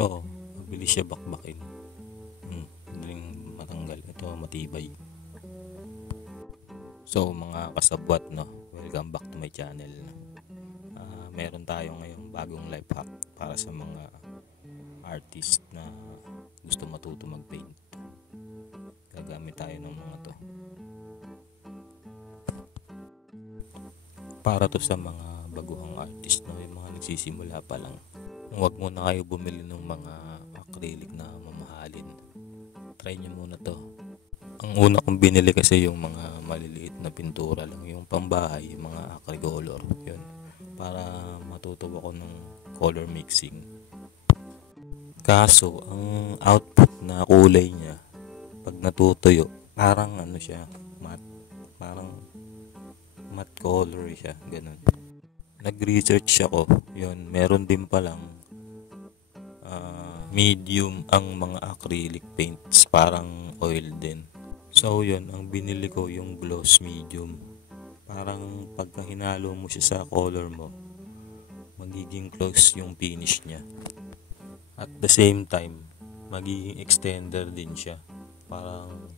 Ito, mabilis siya bakbakin. Madaling matanggal. Ito, matibay. So, mga kasabwat, no, welcome back to my channel. Meron tayo ngayong bagong life hack para sa mga artist na gusto matuto mag-paint. Gagamit tayo ng mga to. Para to sa mga baguhang artist, no, yung mga nagsisimula pa lang. Huwag muna kayo bumili ng mga acrylic na mamahalin. Try nyo muna to. Ang una kong binili kasi yung mga maliliit na pintura lang, yung pambahay, yung mga acrycolor. Yun, para matuto ako ng color mixing. Kaso, ang output na kulay niya, pag natutuyo, parang ano siya, matte. Parang matte color siya, ganun. Nag-research ako, yun, meron din palang medium ang mga acrylic paints, parang oil din. So yun, ang binili ko yung gloss medium. Parang pagka hinalo mo siya sa color mo, magiging close yung finish niya. At the same time, magiging extender din siya. Parang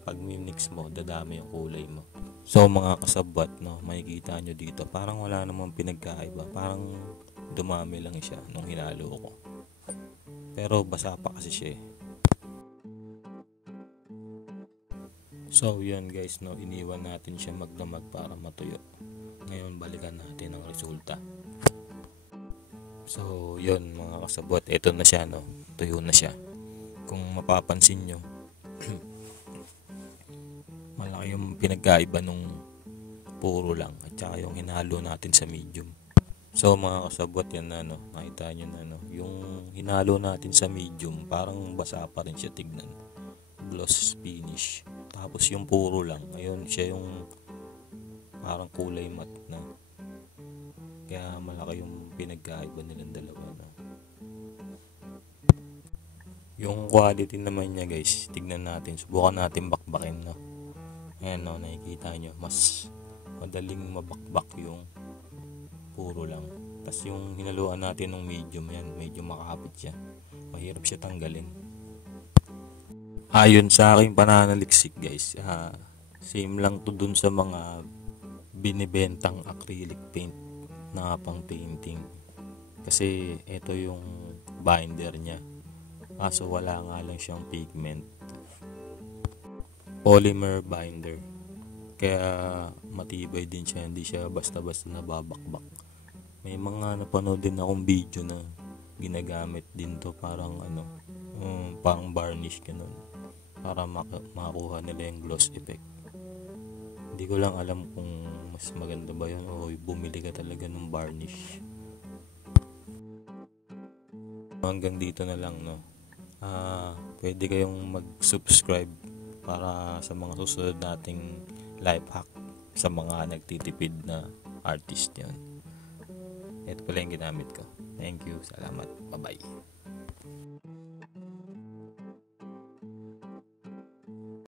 pag mix mo, dadami yung kulay mo. So mga kasabwat, no, makikita nyo dito, parang wala namang pinagkaiba. Parang dumami lang siya nung hinalo ko. Pero basa pa kasi siya eh. So yun guys, no, iniwan natin siya magdamag para matuyo. Ngayon balikan natin ang resulta. So yun mga kasabwat, ito na siya, no, tuyo na siya. Kung mapapansin nyo, malaki yung pinagkaiba nung puro lang at saka yung hinalo natin sa medium. So mga kasabwat, yan na, no, nakita nyo na, no, yung hinalo natin sa medium parang basa pa rin siya tignan, gloss finish. Tapos yung puro lang, ayun siya yung parang kulay matte na. Kaya malaki yung pinagkaiba nilang dalawa, no? Yung quality naman niya guys, tignan natin, subukan natin bakbakin, no? Ayan, no, nakikita nyo, mas madaling mabakbak yung puro lang. Tapos yung hinaluan natin ng medium, yan, medyo makapit siya, mahirap siya tanggalin. Ayon sa aking pananaliksik guys, same lang to dun sa mga binibentang acrylic paint na pang painting. Kasi ito yung binder niya, kaso wala nga lang siyang pigment. Polymer binder, kaya matibay din siya, hindi siya basta-basta nababakbak. May mga napanood din akong video na ginagamit din to, parang ano, pang varnish ganun, para makuha nila yung gloss effect. Hindi ko lang alam kung mas maganda ba yun o bumili ka talaga ng varnish. Hanggang dito na lang, no. Pwede kayong mag-subscribe para sa mga susunod nating life hack sa mga nagtitipid na artist yan. Ito pala yung ginamit ko. Thank you, salamat, bye bye.